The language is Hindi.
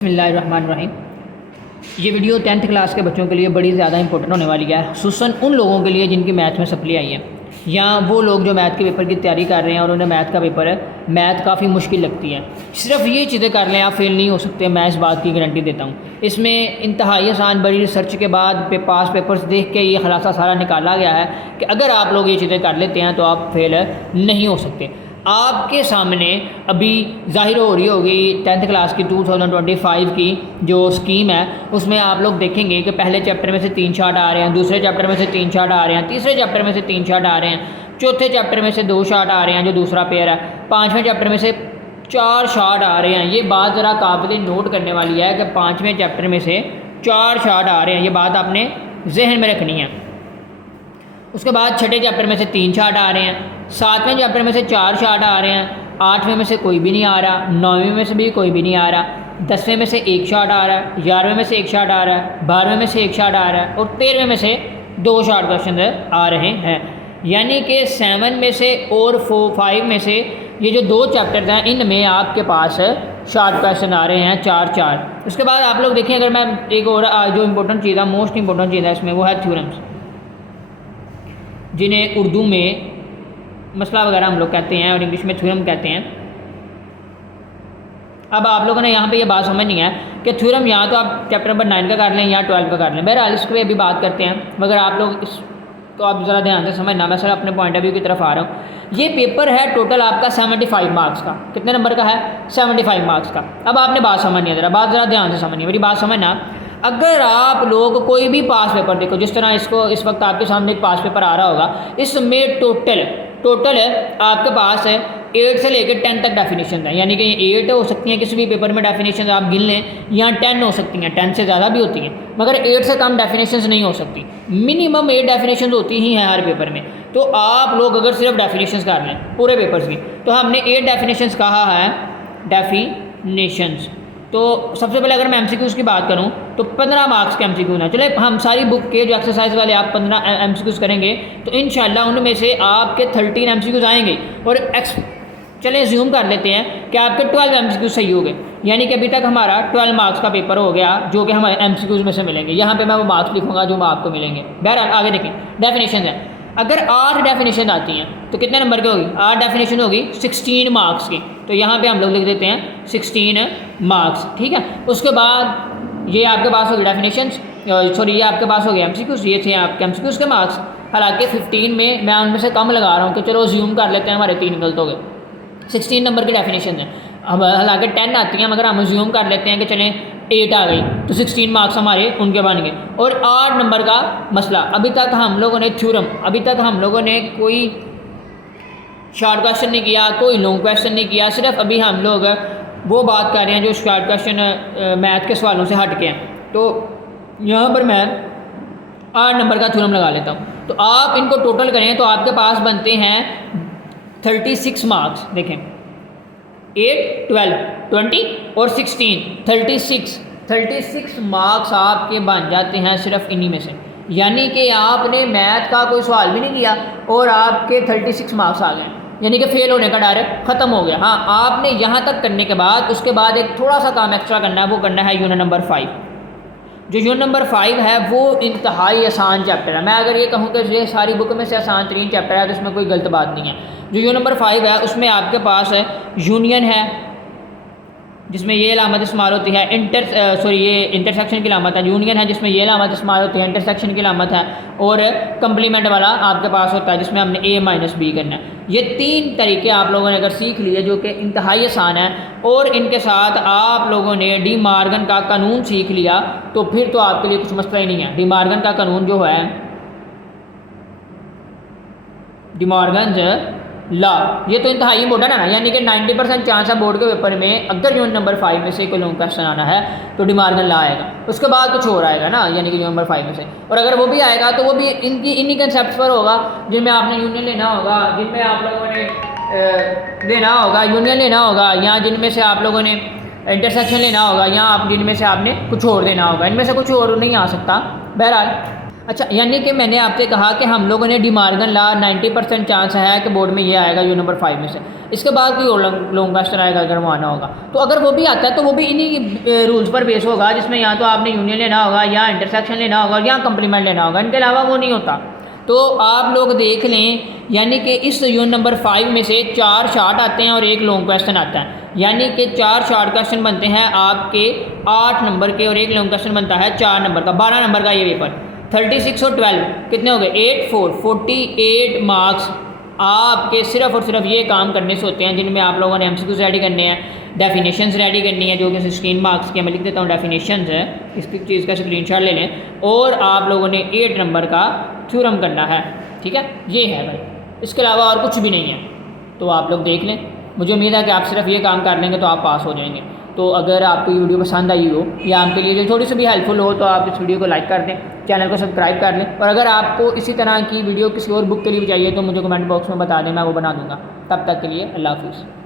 बिस्मिल्लाहिर्रहमानिर्रहीम। ये वीडियो 10th क्लास के बच्चों के लिए बड़ी ज़्यादा इंपॉर्टेंट होने वाली है, खुसूसन उन लोगों के लिए जिनकी मैथ में सप्ली आई है, या वो लोग जो मैथ के पेपर की तैयारी कर रहे हैं और उन्हें मैथ का पेपर मैथ काफ़ी मुश्किल लगती है। सिर्फ ये चीज़ें कर लें आप फेल नहीं हो सकते, मैं इस बात की गारंटी देता हूँ। इसमें इंतहाई आसान बड़ी रिसर्च के बाद पास पेपर्स देख के ये खुलासा सारा निकाला गया है कि अगर आप लोग ये चीज़ें कर लेते हैं तो आप फेल नहीं हो सकते। आपके सामने अभी ज़ाहिर हो रही होगी 10th क्लास की 2025 की जो स्कीम है, उसमें आप लोग देखेंगे कि पहले चैप्टर में से 3 शार्ट आ रहे हैं, दूसरे चैप्टर में से 3 शार्ट आ रहे हैं, तीसरे चैप्टर में से 3 शार्ट आ रहे हैं, चौथे चैप्टर में से 2 शार्ट आ रहे हैं जो दूसरा पेयर है, 5वें चैप्टर में से 4 शार्ट आ रहे हैं। ये बात ज़रा काबिल नोट करने वाली है कि 5वें चैप्टर में से 4 शार्ट आ रहे हैं, ये बात आपने जहन में रखनी है। उसके बाद छठे चैप्टर में से 3 शार्ट आ रहे हैं, 7वें चैप्टर में से 4 शार्ट आ रहे हैं, 8वें में से कोई भी नहीं आ रहा, 9वें में से भी कोई भी नहीं आ रहा, 10वें में से 1 शार्ट आ रहा है, 11वें में से 1 शार्ट आ रहा है, 12वें में से 1 शार्ट आ रहा है और 13वें में से 2 शार्ट क्वेश्चन आ रहे हैं। यानी कि 7 में से और 5 में से ये जो 2 चैप्टर्स हैं इनमें आपके पास शार्ट क्वेश्चन आ रहे हैं 4। उसके बाद आप लोग देखें, अगर मैं एक और जो इम्पोर्टेंट चीज़ है, मोस्ट इंपॉर्टेंट चीज़ है इसमें, वो है थ्योरम्स, जिन्हें उर्दू में मसला वगैरह हम लोग कहते हैं और इंग्लिश में थ्योरम कहते हैं। अब आप लोगों ने यहाँ पे ये बात समझनी है कि थ्योरम यहाँ तो आप चैप्टर नंबर 9 का कर लें या 12 का कर लें, बहरहाल इस पर अभी बात करते हैं, मगर आप लोग इस तो आप ज़रा ध्यान से समझना, मैं सर अपने पॉइंट ऑफ व्यू की तरफ आ रहा हूँ। ये पेपर है टोटल आपका 75 मार्क्स का। कितने नंबर का है? 75 मार्क्स का। अब आपने बात समझनी है, ज़रा ध्यान से समझनी है, मेरी बात समझना। अगर आप लोग कोई भी पास पेपर देखो, जिस तरह इस वक्त आपके सामने एक पास पेपर आ रहा होगा, इसमें टोटल आपके पास 8 से लेकर 10 तक डेफिनेशन है, यानी कि 8 हो सकती हैं किसी भी पेपर में डेफिनेशन आप गिन लें, यहाँ 10 हो सकती हैं, 10 से ज़्यादा भी होती हैं, मगर 8 से कम डेफिनेशन नहीं हो सकती। मिनिमम 8 डेफिनेशन होती ही हैं हर पेपर में। तो आप लोग अगर सिर्फ डेफिनेशन कर लें पूरे पेपर्स की, तो हमने 8 डेफिनेशन कहा है, डेफिनेशंस। तो सबसे पहले अगर मैं एमसीक्यूज़ की बात करूं तो 15 मार्क्स के एमसीक्यू ना चले, हम सारी बुक के जो एक्सरसाइज वाले आप 15 एमसीक्यूज़ करेंगे तो इंशाल्लाह उनमें से आपके 13 एमसीक्यूज़ आएंगे और चलें ज़ूम कर लेते हैं कि आपके 12 एमसीक्यू सही हो गए, यानी कि अभी तक हमारा 12 मार्क्स का पेपर हो गया जो कि हमारे एमसीक्यूज़ में से मिलेंगे। यहाँ पे मैं वो मार्क्स लिखूँगा जो आपको मिलेंगे। बहरहाल आगे देखें, डेफिनेशन है। अगर 8 डेफिनेशन आती हैं तो कितने नंबर की होगी? 8 डेफिनेशन होगी 16 मार्क्स की, तो यहाँ पे हम लोग लिख देते हैं 16 मार्क्स, ठीक है। उसके बाद ये आपके पास होगी डेफिनेशन, सॉरी ये आपके पास हो गया एमसीक्यूज़, ये थे आपके एमसीक्यूज़ के मार्क्स। हालांकि 15 में मैं उनमें से कम लगा रहा हूँ कि चलो ज्यूम कर लेते हैं, हमारे 3 गलत हो गए। 16 नंबर की डेफिनेशन है, अब हालांकि 10 आती हैं, मगर हम ज्यूम कर लेते हैं कि चलें 8 आ गई तो 16 मार्क्स हमारे उनके बन गए। और 8 नंबर का मसला, अभी तक हम लोगों ने थ्योरम, अभी तक हम लोगों ने कोई शॉर्ट क्वेश्चन नहीं किया, कोई लॉन्ग क्वेश्चन नहीं किया, सिर्फ अभी हम लोग वो बात कर रहे हैं जो शॉर्ट क्वेश्चन मैथ के सवालों से हट के हैं। तो यहाँ पर मैं 8 नंबर का थ्योरम लगा लेता हूँ, तो आप इनको टोटल करें तो आपके पास बनते हैं 36 मार्क्स। देखें 8, 12, 20 और 16, 36 मार्क्स आपके बन जाते हैं सिर्फ इन्हीं में से, यानी कि आपने मैथ का कोई सवाल भी नहीं किया और आपके 36 मार्क्स आ गए, यानी कि फेल होने का डर ख़त्म हो गया। हाँ, आपने यहाँ तक करने के बाद उसके बाद एक थोड़ा सा काम एक्स्ट्रा करना है, वो करना है यूनिट नंबर 5। जो यूनिट नंबर 5 है वो इंतहाई आसान चैप्टर है। मैं अगर ये कहूँ कि ये सारी बुक में से आसान 3 चैप्टर है तो इसमें कोई गलत बात नहीं है। जो यूनिट नंबर 5 है उसमें आपके पास यूनियन है, जिसमें ये अलामत इस्तेमाल होती है, ये इंटरसेक्शन की अलामत है। यूनियन है जिसमें ये अलामत इस्तेमाल होती है, इंटरसेक्शन की अलामत है। और कंप्लीमेंट वाला आपके पास होता है जिसमें हमने A-B करना है। ये 3 तरीके आप लोगों ने अगर सीख लिए जो कि इंतहाई आसान है, और इनके साथ आप लोगों ने डी मॉर्गन का कानून सीख लिया तो फिर तो आपके लिए कुछ मसला ही नहीं है। डी मॉर्गन का कानून जो है, डी मॉर्गन्स लॉ, ये तो इंतहाई इंपॉर्टेंट है ना, यानी कि 90% चांस है बोर्ड के पेपर में अगर यूनिट नंबर 5 में से कोई लॉन्ग क्वेश्चन आना है तो डी मॉर्गन लॉ आएगा, उसके बाद कुछ और आएगा ना, यानी कि यूनिट नंबर 5 में से। और अगर वो भी आएगा तो वो भी इन्हीं कंसेप्ट पर होगा जिनमें आपने यूनियन लेना होगा, जिनमें आप लोगों ने लेना होगा यूनियन लेना होगा, या जिनमें से आप लोगों ने इंटरसेक्शन लेना होगा, या आप जिनमें से आपने कुछ और देना होगा। इनमें से कुछ और नहीं आ सकता। बहरहाल अच्छा, यानी कि मैंने आपसे कहा कि हम लोगों ने डी मॉर्गन लॉ 90% चांस है कि बोर्ड में ये आएगा यू नंबर 5 में से। इसके बाद कोई और लॉन्ग क्वेश्चन आएगा अगर वो आना होगा, तो अगर वो भी आता है तो वो भी इन्हीं रूल्स पर बेस होगा, जिसमें या तो आपने यूनियन लेना होगा या इंटरसेक्शन लेना होगा या कंप्लीमेंट लेना होगा, इनके अलावा वो नहीं होता। तो आप लोग देख लें, यानी कि इस यूनिट नंबर 5 में से 4 शार्ट आते हैं और 1 लॉन्ग क्वेश्चन आता है, यानी कि 4 शार्ट क्वेश्चन बनते हैं आपके 8 नंबर के और 1 लॉन्ग क्वेश्चन बनता है 4 नंबर का, 12 नंबर का ये पेपर। 36 और 12 कितने हो गए, 8 4 48 मार्क्स आपके सिर्फ और सिर्फ ये काम करने से होते हैं, जिनमें आप लोगों ने एमसीक्यूज रेडी करने हैं, डेफिनेशंस रेडी करनी है, जो कि 16 मार्क्स की मैं लिख देता हूँ डेफिनेशंस है, इसकी चीज़ का स्क्रीनशॉट ले लें, और आप लोगों ने 8 नंबर का थ्योरम करना है। ठीक है, ये है भाई, इसके अलावा और कुछ भी नहीं है। तो आप लोग देख लें, मुझे उम्मीद है कि आप सिर्फ ये काम कर लेंगे तो आप पास हो जाएंगे। तो अगर आपको ये वीडियो पसंद आई हो या आपके लिए थोड़ी सी भी हेल्पफुल हो तो आप इस वीडियो को लाइक कर दें, चैनल को सब्सक्राइब कर लें, और अगर आपको इसी तरह की वीडियो किसी और बुक के लिए भी चाहिए तो मुझे कमेंट बॉक्स में बता दें, मैं वो बना दूँगा। तब तक के लिए अल्लाह हाफिज़।